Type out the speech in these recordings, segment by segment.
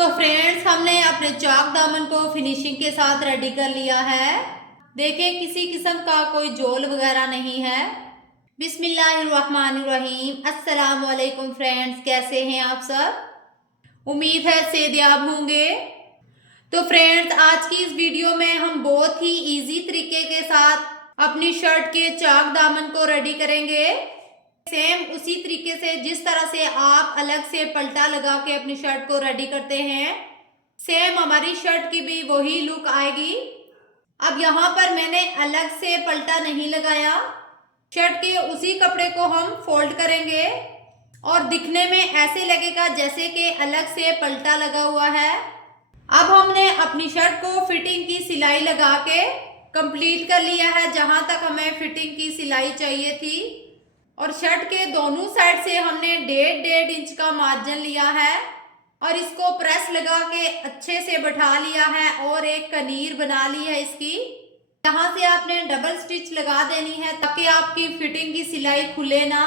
तो फ्रेंड्स, हमने अपने चौक दामन को फिनिशिंग के साथ रेडी कर लिया है। देखें, किसी किस्म का कोई जोल वगैरह नहीं है। बिस्मिल्लाहिर्रहमानिर्रहीम। अस्सलाम वालेकुम फ्रेंड्स, कैसे हैं आप सब? उम्मीद है सेहतयाब होंगे। तो फ्रेंड्स, आज की इस वीडियो में हम बहुत ही इजी तरीके के साथ अपनी शर्ट के चौक दामन को रेडी करेंगे। सेम उसी तरीके से जिस तरह से आप अलग से पलटा लगा के अपनी शर्ट को रेडी करते हैं, सेम हमारी शर्ट की भी वही लुक आएगी। अब यहाँ पर मैंने अलग से पलटा नहीं लगाया। शर्ट के उसी कपड़े को हम फोल्ड करेंगे और दिखने में ऐसे लगेगा जैसे कि अलग से पलटा लगा हुआ है। अब हमने अपनी शर्ट को फिटिंग की सिलाई लगा के कंप्लीट कर लिया है, जहां तक हमें फिटिंग की सिलाई चाहिए थी। और शर्ट के दोनों साइड से हमने 1.5 इंच का मार्जिन लिया है और इसको प्रेस लगा के अच्छे से बैठा लिया है और एक कनीर बना ली है इसकी। यहाँ से आपने डबल स्टिच लगा देनी है ताकि आपकी फिटिंग की सिलाई खुले ना।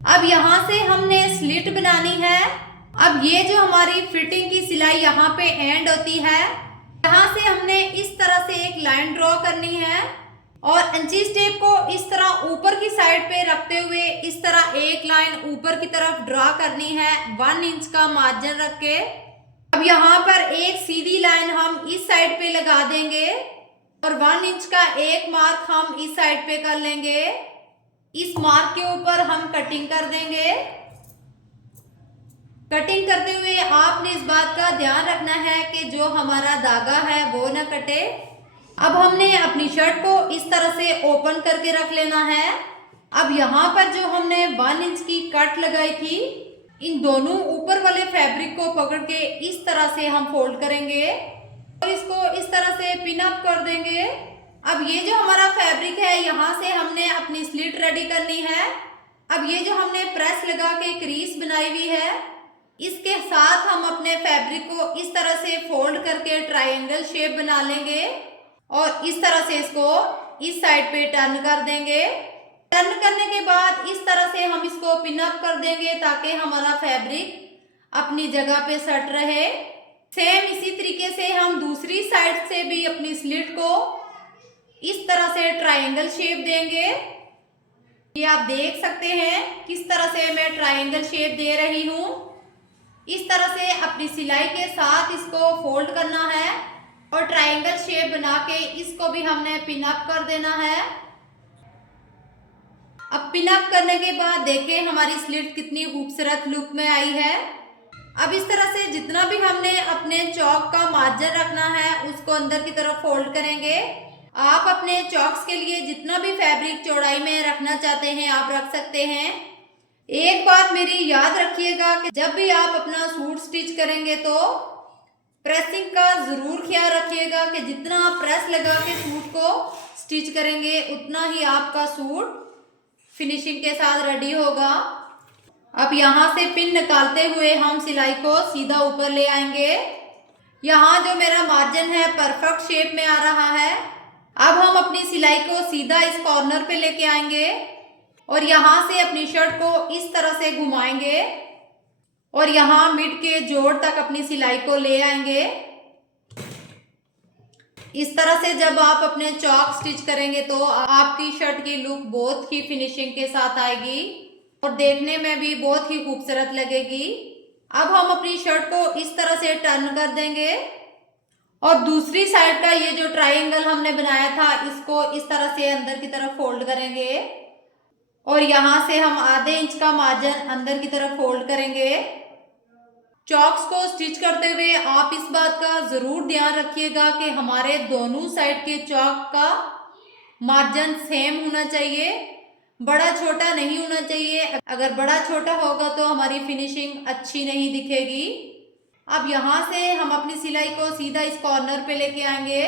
अब यहाँ से हमने स्लिट बनानी है। अब ये जो हमारी फिटिंग की सिलाई यहाँ पे एंड होती है, यहाँ से हमने इस तरह से एक लाइन ड्रॉ करनी है और इंची टेप को इस तरह ऊपर की साइड पे रखते हुए इस तरह एक लाइन ऊपर की तरफ ड्रॉ करनी है 1 इंच का मार्जिन रख के। अब यहाँ पर एक सीधी लाइन हम इस साइड पे लगा देंगे और 1 इंच का एक मार्क हम इस साइड पे कर लेंगे। इस मार्क के ऊपर हम कटिंग कर देंगे। कटिंग करते हुए आपने इस बात का ध्यान रखना है कि जो हमारा धागा है वो न कटे। अब हमने अपनी शर्ट को इस तरह से ओपन करके रख लेना है। अब यहाँ पर जो हमने 1 इंच की कट लगाई थी, इन दोनों ऊपर वाले फैब्रिक को पकड़ के इस तरह से हम फोल्ड करेंगे और इसको इस तरह से पिन अप कर देंगे। अब ये जो हमारा फैब्रिक है, यहाँ से हमने अपनी स्लिट रेडी करनी है। अब ये जो हमने प्रेस लगा के क्रीज बनाई हुई है, इसके साथ हम अपने फैब्रिक को इस तरह से फोल्ड करके ट्रायंगल शेप बना लेंगे और इस तरह से इसको इस साइड पे टर्न कर देंगे। टर्न करने के बाद इस तरह से हम इसको पिन अप कर देंगे ताकि हमारा फैब्रिक अपनी जगह पे सेट रहे। सेम इसी तरीके से हम दूसरी साइड से भी अपनी स्लिट को इस तरह से ट्रायंगल शेप देंगे। ये आप देख सकते हैं किस तरह से मैं ट्रायंगल शेप दे रही हूँ। इस तरह से अपनी सिलाई के साथ इसको फोल्ड करना है और ट्रायंगल शेप बना के इसको भी हमने पिन अप कर देना है। अब पिन अप करने के बाद देखें हमारी स्लिट कितनी खूबसूरत लुक में आई है। अब इस तरह से जितना भी हमने अपने चौक का मार्जिन रखना है उसको अंदर की तरफ फोल्ड करेंगे। आप अपने चौक्स के लिए जितना भी फैब्रिक चौड़ाई में रखना चाहते हैं आप रख सकते हैं। एक बात मेरी याद रखिएगा कि जब भी आप अपना सूट स्टिच करेंगे तो प्रेसिंग का जरूर ख्याल रखिएगा कि जितना आप प्रेस लगा के सूट को स्टिच करेंगे उतना ही आपका सूट फिनिशिंग के साथ रेडी होगा। अब यहाँ से पिन निकालते हुए हम सिलाई को सीधा ऊपर ले आएंगे। यहाँ जो मेरा मार्जिन है परफेक्ट शेप में आ रहा है। अब हम अपनी सिलाई को सीधा इस कॉर्नर पे लेके आएंगे और यहाँ से अपनी शर्ट को इस तरह से घुमाएंगे और यहाँ मिड के जोड़ तक अपनी सिलाई को ले आएंगे। इस तरह से जब आप अपने चौक स्टिच करेंगे तो आपकी शर्ट की लुक बहुत ही फिनिशिंग के साथ आएगी और देखने में भी बहुत ही खूबसूरत लगेगी। अब हम अपनी शर्ट को इस तरह से टर्न कर देंगे और दूसरी साइड का ये जो ट्रायंगल हमने बनाया था इसको इस तरह से अंदर की तरफ फोल्ड करेंगे और यहाँ से हम आधे इंच का मार्जिन अंदर की तरफ फोल्ड करेंगे। चौक्स को स्टिच करते हुए आप इस बात का जरूर ध्यान रखिएगा कि हमारे दोनों साइड के चौक का मार्जिन सेम होना चाहिए, बड़ा छोटा नहीं होना चाहिए। अगर बड़ा छोटा होगा तो हमारी फिनिशिंग अच्छी नहीं दिखेगी। अब यहाँ से हम अपनी सिलाई को सीधा इस कॉर्नर पे लेके आएंगे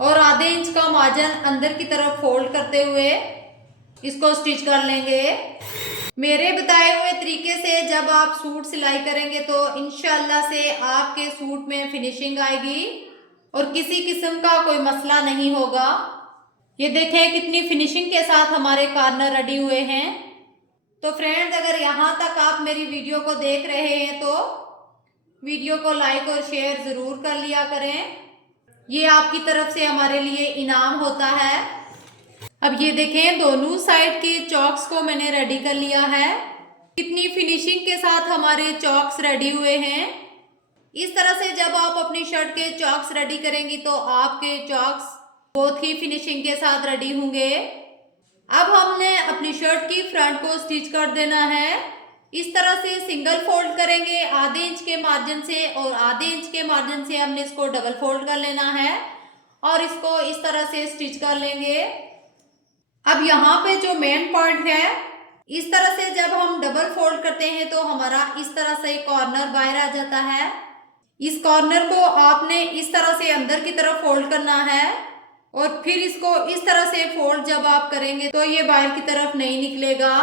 और आधे इंच का मार्जिन अंदर की तरफ फोल्ड करते हुए इसको स्टिच कर लेंगे। मेरे बताए हुए तरीके से जब आप सूट सिलाई करेंगे तो इंशाल्लाह से आपके सूट में फिनिशिंग आएगी और किसी किस्म का कोई मसला नहीं होगा। ये देखें कितनी फिनिशिंग के साथ हमारे कॉर्नर रेडी हुए हैं। तो फ्रेंड्स, अगर यहाँ तक आप मेरी वीडियो को देख रहे हैं तो वीडियो को लाइक और शेयर ज़रूर कर लिया करें। ये आपकी तरफ से हमारे लिए इनाम होता है। अब ये देखें, दोनों साइड के चॉक्स को मैंने रेडी कर लिया है। कितनी फिनिशिंग के साथ हमारे चॉक्स रेडी हुए हैं। इस तरह से जब आप अपनी शर्ट के चॉक्स रेडी करेंगी तो आपके चॉक्स बहुत ही फिनिशिंग के साथ रेडी होंगे। अब हमने अपनी शर्ट की फ्रंट को स्टिच कर देना है। इस तरह से सिंगल फोल्ड करेंगे आधे इंच के मार्जिन से, और आधे इंच के मार्जिन से हमने इसको डबल फोल्ड कर लेना है और इसको इस तरह से स्टिच कर लेंगे। अब यहाँ पे जो मेन पॉइंट है, इस तरह से जब हम डबल फोल्ड करते हैं तो हमारा इस तरह से कॉर्नर बाहर आ जाता है। इस कॉर्नर को आपने इस तरह से अंदर की तरफ फोल्ड करना है और फिर इसको इस तरह से फोल्ड जब आप करेंगे तो ये बाहर की तरफ नहीं निकलेगा।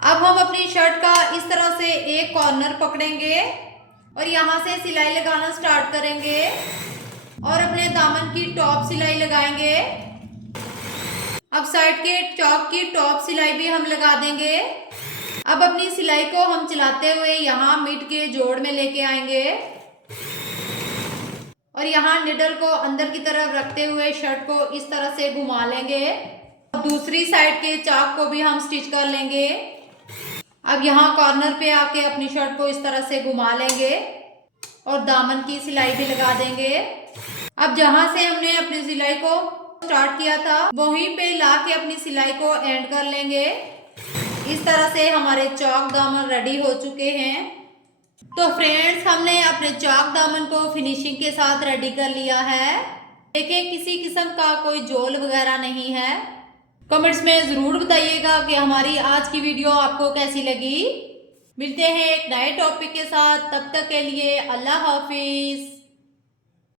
अब हम अपनी शर्ट का इस तरह से एक कॉर्नर पकड़ेंगे और यहाँ से सिलाई लगाना स्टार्ट करेंगे और अपने दामन की टॉप सिलाई लगाएंगे। अब साइड के चॉक की टॉप सिलाई भी हम लगा देंगे। अब अपनी सिलाई को हम चलाते हुए यहाँ मिड के जोड़ में लेके आएंगे और यहाँ निडल को अंदर की तरफ रखते हुए शर्ट को इस तरह से घुमा लेंगे। अब दूसरी साइड के चॉक को भी हम स्टिच कर लेंगे। अब यहाँ कॉर्नर पे आके अपनी शर्ट को इस तरह से घुमा लेंगे और दामन की सिलाई भी लगा देंगे। अब जहाँ से हमने अपनी सिलाई को स्टार्ट किया था वहीं पे ला के अपनी सिलाई को एंड कर लेंगे। इस तरह से हमारे चौक दामन रेडी हो चुके हैं। तो फ्रेंड्स, हमने अपने चौक दामन को फिनिशिंग के साथ रेडी कर लिया है। देखिए, किसी किस्म का कोई जोल वगैरह नहीं है। कमेंट्स में ज़रूर बताइएगा कि हमारी आज की वीडियो आपको कैसी लगी। मिलते हैं एक नए टॉपिक के साथ, तब तक के लिए अल्लाह हाफिज़।